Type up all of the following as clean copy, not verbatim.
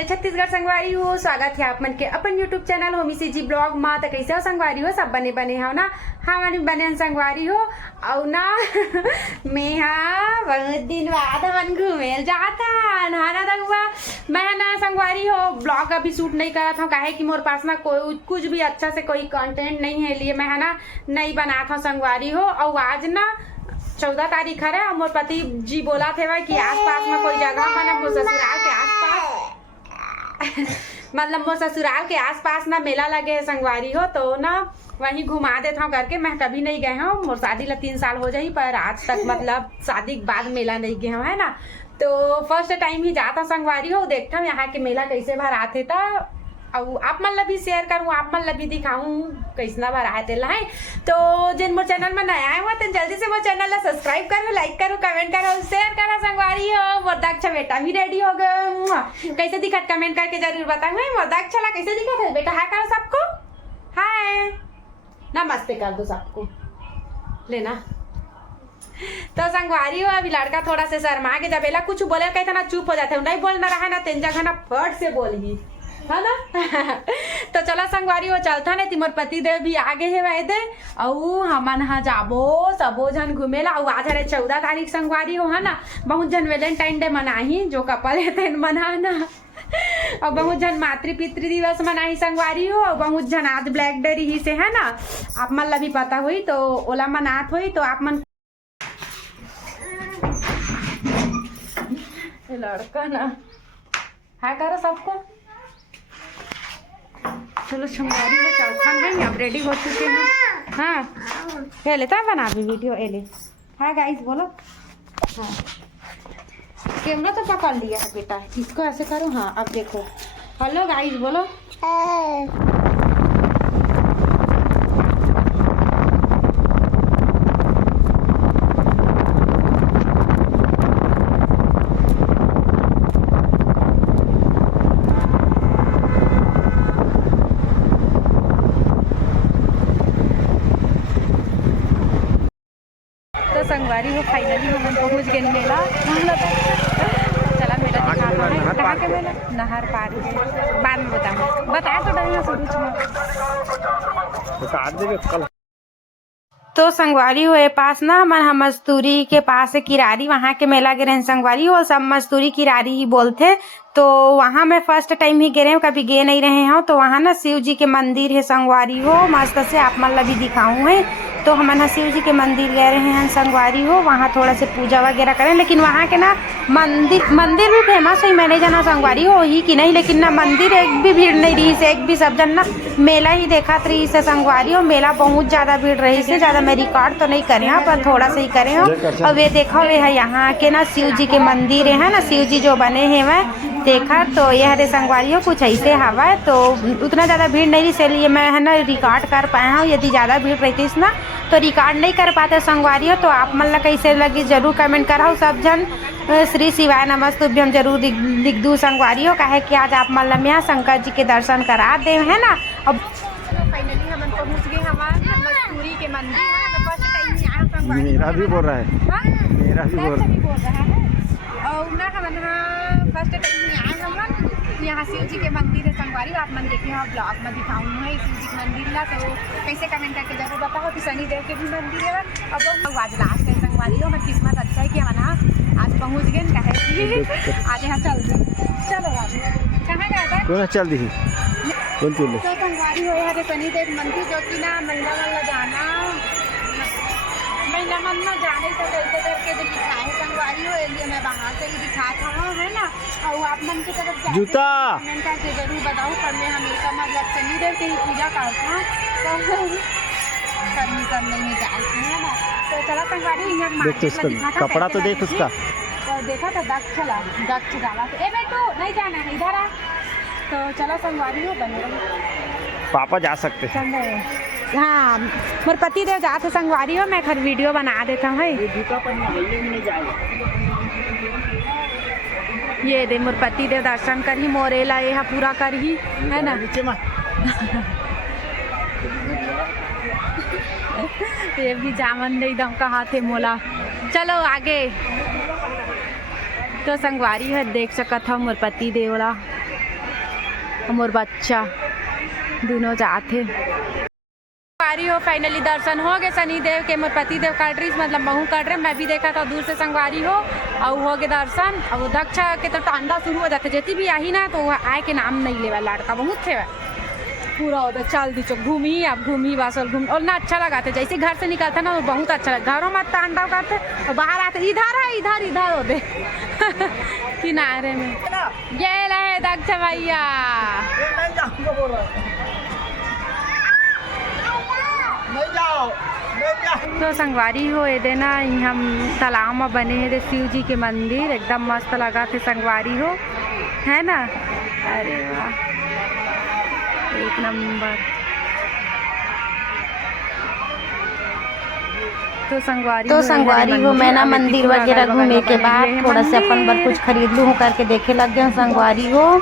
जय छत्तीसगढ़ संगवारी हो। स्वागत है आप मन के अपन यूट्यूब चैनल होमी सी जी ब्लॉग मा। तो कैसे हो संगवारी हो, सब बने बने हो ना। हाँ बने संगवारी हो और ना मैं हाँ बहुत दिन बाद मन घूमे जाता नहाना तक हुआ। मैं ना संगवारी हो ब्लॉग अभी शूट नहीं करा था, काहे कि मोर पास ना कोई कुछ भी अच्छा से कोई कंटेंट नहीं है, लिए मैं है ना नहीं बना था संगवारी हो। और आज ना 14 तारीख है और मोर पति जी बोला थे भाई कि आसपास में कोई जगह मतलब मोर ससुराल के आसपास मतलब मोर ससुराल के आसपास ना मेला लगे है संगवारी हो, तो ना वहीं घुमा देता हूँ करके। मैं कभी नहीं गए हूँ, मोर शादी ला 3 साल हो जाही, पर आज तक मतलब शादी के बाद मेला नहीं गए हूँ है ना। तो फर्स्ट टाइम ही जाता संगवारी हो, देखता हूँ यहाँ के मेला कैसे भर आते था और आप मन ला भी शेयर करूँ, आप मन ला भी दिखाऊँ कैसना भर आते ला है। तो जिन मोर चैनल में नया हुआ तो जल्दी से मोर चैनल ला सब्सक्राइब करो, लाइक करो, कमेंट करो, शेयर करो संगवारी हो। मोर दक्ष बेटा भी रेडी हो गए, कैसे दिखत कमेंट करके जरूर बताऊँ। मोर दक्ष ला कैसे दिखत है बेटा, हाय करो सबको, हाय नमस्ते कर दो सबको लेना। तो संगवारी हो अभी लड़का थोड़ा से शर्मा के जब एला कुछ बोले कहता ना चुप हो जाते, नहीं बोलना रहा ना तेन जगह ना फट से बोल ही है ना। तो चला संगवारी हो चलता नहीं मोर पति देव भी आगे है वैदे और हमन हा जाबो सबो जन घूमेला। और आज है 14 तारीख संगवारी हो है ना, बहुत जन वैलेंटाइन डे मनाही जो कपल है तेन मनाना और बहुत जन मातृ पितृ दिवस मनाही संगवारी हो और बहुत जन आज ब्लैक डे ही से है ना। आप मन ला भी पता हुई तो ओला मनात हुई तो आप मन लड़का ना है करो सबको। चलो संगवारी हो चलता है, अब रेडी हो चुके हैं। हाँ ये लेता बना भी वीडियो एले। हाँ गाइस बोलो, हाँ कैमरा तो पकड़ लिया है बेटा, इसको ऐसे करो। हाँ अब देखो, हेलो गाइस बोलो। तो संगवारी हो फाइनली हम पहुंच गए मेला। चला मेला दिखा है कहाँ के मेला, नहर पार के बाद में बताया तो डरिया शुरू। तो संगवारी हुए पास ना हम मस्तूरी के पास है किरारी, वहाँ के मेला गिरे हैं संगवारी हो, सब मस्तूरी किरारी ही बोलते। तो वहाँ मैं फर्स्ट टाइम ही गिरे हूँ, कभी गे नहीं रहे हो। तो वहाँ ना शिव जी के मंदिर है संगवारी हो, मस्त से आप मन ला भी दिखाऊँ है। तो हम ना शिव जी के मंदिर गए रहे हैं संगवारी हो, वहाँ थोड़ा से पूजा वगैरह करें। लेकिन वहाँ के ना मंदिर भी फेमस है, मैंने जाना संगवारी हो ही कि नहीं, लेकिन ना मंदिर एक भी भीड़ नहीं रही से, एक भी सब जन ना मेला ही देखा रही से संगवारी हो। मेला बहुत ज़्यादा भीड़ रही से, ज़्यादा मैं रिकॉर्ड तो नहीं करे हैं पर थोड़ा सा ही करे हो। और वे देखा वे है यहाँ के ना शिव जी के मंदिर है ना, शिव जी जो बने हैं वह देखा। तो यह हरे संगवारी हो कुछ ऐसे हवा है, तो उतना ज़्यादा भीड़ नहीं रही, इसलिए मैं है ना रिकॉर्ड कर पाया हूँ। यदि ज़्यादा भीड़ रहती इस ना तो रिकॉर्ड नहीं कर पाते संगवारी हो। तो आप मन ला कैसे लगी जरूर कमेंट कराओ सब जन। श्री शिवाय नमस्तुभ्यम जरूर लिख दूँ संगवारी हो, काहे कि आज आप मन ला यहाँ शंकर जी के दर्शन करा दे है ना। अब फाइनली हम पहुँच गए हमारे मस्तूरी के मंदिर। मेरा भी बोल रहा है, मेरा भी बोल रहा है। और ना हम फर्स्ट टाइम आए हम यहाँ शिव जी के मंदिर है संगवारी, आप मन देखे हो ब्लॉग में दिखाऊंगा शिव जी के मंदिर ला। तो कैसे कमेंट करके जरूर बताओ कि शनिदेव के भी मंदिर है। अब आज लास्ट है संगवारी हो, मैं किस्मत अच्छा है कि हम ना आज पहुँच गए, कहे कि आज यहाँ चल गए। चलो कहाँ गया था, कौन चल दी कौन चल। तो संगवारी हो यहाँ शनिदेव मंदिर जो कि ना महिला वाला जाना महिला मन ना जाने से कैसे करके दिखाए संगवारी हो, इसलिए मैं बाहर से ही दिखाता हूँ है ना। और आप मन की तरफ जूता कमेंट करके जरूर बताओ, पर मैं हमेशा मतलब शनिदेव की ही पूजा करता हूँ तो परमिशन नहीं डालती है ना। तो चला संगवारी देख तो उसका कपड़ा तो देख उसका, तो देखा था दक्ष डाला तो ए बेटू नहीं जाना है इधर आ। तो चला संगवारी हो बने पापा जा सकते हाँ मोर पति देव जाते संगवारी हो, मैं घर वीडियो बना देता हूँ। ये दे मोर पति देव दर्शन कर ही मोरेला यहाँ पूरा कर ही है ना। ये भी जामन नहीं दम कहा थे मोला। चलो आगे तो संगवारी है देख सकत हम मोर पति देवला मोर बच्चा दोनों जाते संगवारी हो। फाइनली दर्शन हो गए शनिदेव के, मोर पति देव काट रही मतलब महू काट रहे, मैं भी देखा था दूर से संगवारी हो और हो गए दर्शन। अब दक्ष के तो टांडा शुरू हो जाते, जेती भी आई ना तो आए के नाम नहीं लेवा, लड़का बहुत थे पूरा होता चल दी चुक घूमी, अब घूमी बासल घूम और ना अच्छा लगा था। जैसे घर से निकलता ना वो बहुत अच्छा लगा, घरों में तांडव करते और बाहर आते इधर है इधर इधर होते किनारे में ये रहे दक्ष भैया। तो संगवारी हो ये देना हम तालाब में बने हैं शिव जी के मंदिर, एकदम मस्त लगा थे संगवारी हो, है ना। अरे वाह एक नंबर। तो संगवारी हो मैं ना मंदिर वगैरह घूमे के बाद थोड़ा सा अपन पर कुछ खरीद लूँ करके देखे लग गए संगवारी हो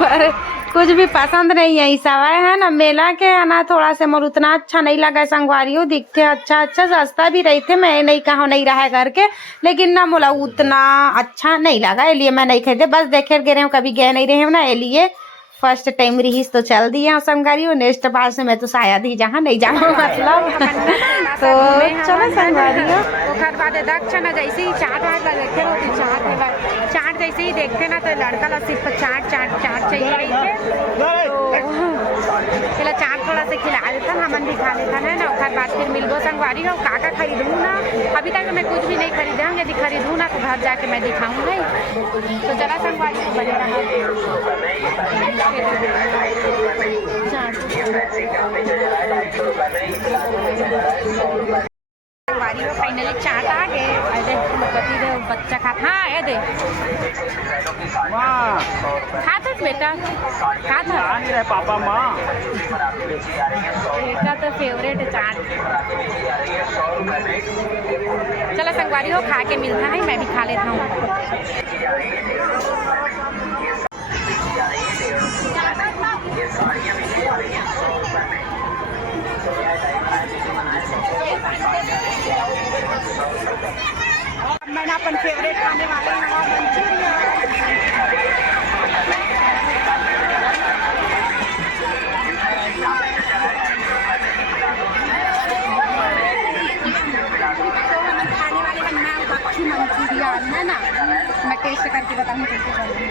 पर कुछ भी पसंद नहीं है ऐसा है ना। मेला के है ना थोड़ा से मोर उतना अच्छा नहीं लगा संगवारी हो, दिखते अच्छा अच्छा सस्ता भी रही थे, मैं नहीं कहा नहीं रहा करके, लेकिन ना मोला उतना अच्छा नहीं लगा, इसलिए मैं नहीं खरीदे, बस देखे गए रहे कभी गए नहीं रहे हूँ ना, इसलिए फर्स्ट टाइम रही तो चल दी है संगवारी हो। नेक्स्ट बार से मैं तो शायद ही जहाँ नहीं जाऊँ मतलब तो चलो संगवारी हो। ओखर बाद दक्ष ना जैसे ही चाट वाट देखे होती चाट जैसे ही देखते ना तो लड़का ला सिर्फ चाट चाट चाट चाहिए रही थे, तो चाट थोड़ा से खिला देता हमन भी खा लेता है ना। ओखर बाद फिर मिलबो संगवारी हो का खरीदूँ ना, अभी तक मैं कुछ भी नहीं खरीदा हूँ, यदि खरीदूँ ना तो घर जाके मैं दिखाऊँ नहीं। तो चला संगवारी हो बने रहा संगवारी हो। फाइनली चाट आ गए, अरे पति दे बच्चा खा हाँ ये दे खाता बेटा खाता पापा माँ का तो फेवरेट है चाट। चलो संगवारी हो खा के मिलता है, मैं भी खा लेता हूँ। मैंने अपन फेवरेट खाने वाले मंचूरियन है ना, मैं टेस्ट करके बताऊँ कैसे बनेंगे।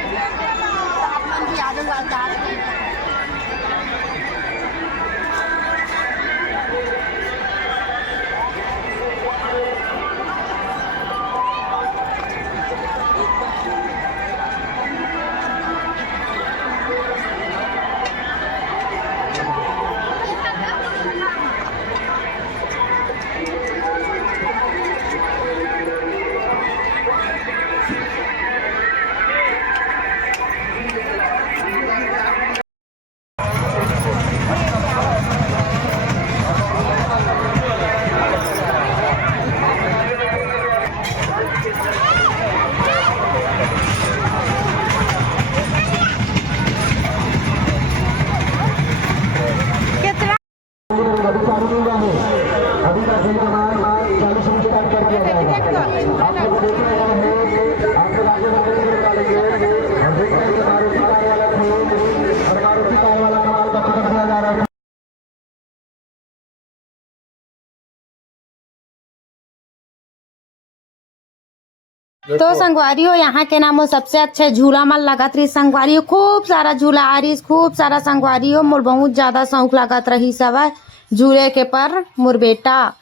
तो संगवारी हो यहाँ के नाम सबसे अच्छे झूला मन लगत रही संगवारी हो, खूब सारा झूला आ रही, खूब सारा संगवारी हो। मोर बहुत ज्यादा शौक लगत रही सब झूले के पर। मोर बेटा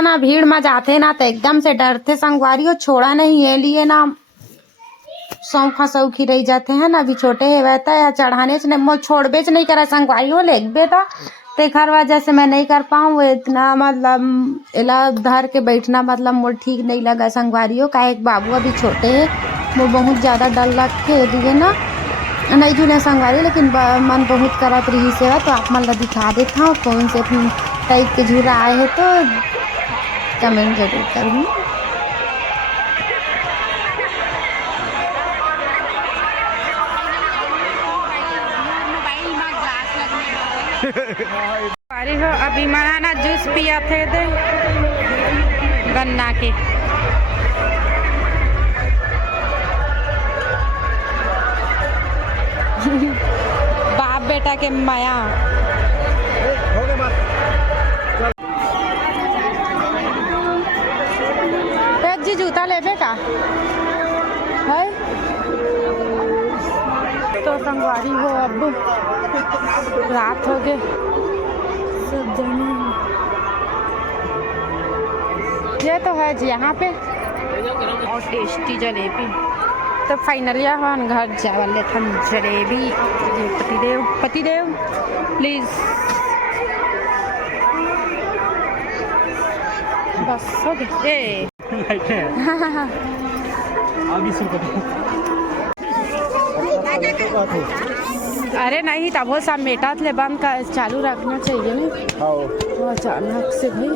ना भीड़ में जाते ना तो एकदम से डरते संगवारी हो, छोड़ा नहीं है लिए ना शौक शौकी रही जाते हैं ना, अभी छोटे है वैसा या चढ़ाने से नहीं मोर छोड़बे नहीं करा संगवारी हो, लेक बेटा तेखर वजह से मैं नहीं कर पाऊँ इतना, मतलब इला धर के बैठना मतलब मोर ठीक नहीं लगा संगवारी हो। का एक बाबू अभी छोटे है, मोर बहुत ज़्यादा डर लगते दिए ना नहीं झूले संगवारी, लेकिन मन बहुत करत रही सेवा, तो आप मन ला दिखा देता हूँ कौन से टाइप के झूला आए हैं तो कमेंट जरूर करूँ। अरे हो अभी मनाना जूस पिया थे दे गन्ना के। बाप बेटा के माया। हो गया बात। जी जूता लेबे का है तो संगवारी हो। अब रात हो गए सब जने। ये तो है जी यहाँ पे और टेस्टी जलेबी। तो फाइनली हम घर जावले थन जलेबी। ये पतिदेव प्लीज बस हो गए। ए आगे शुरू अरे नहीं तब वो सब मेटा ले बंद का चालू रखना चाहिए ना। तो अचानक से भाई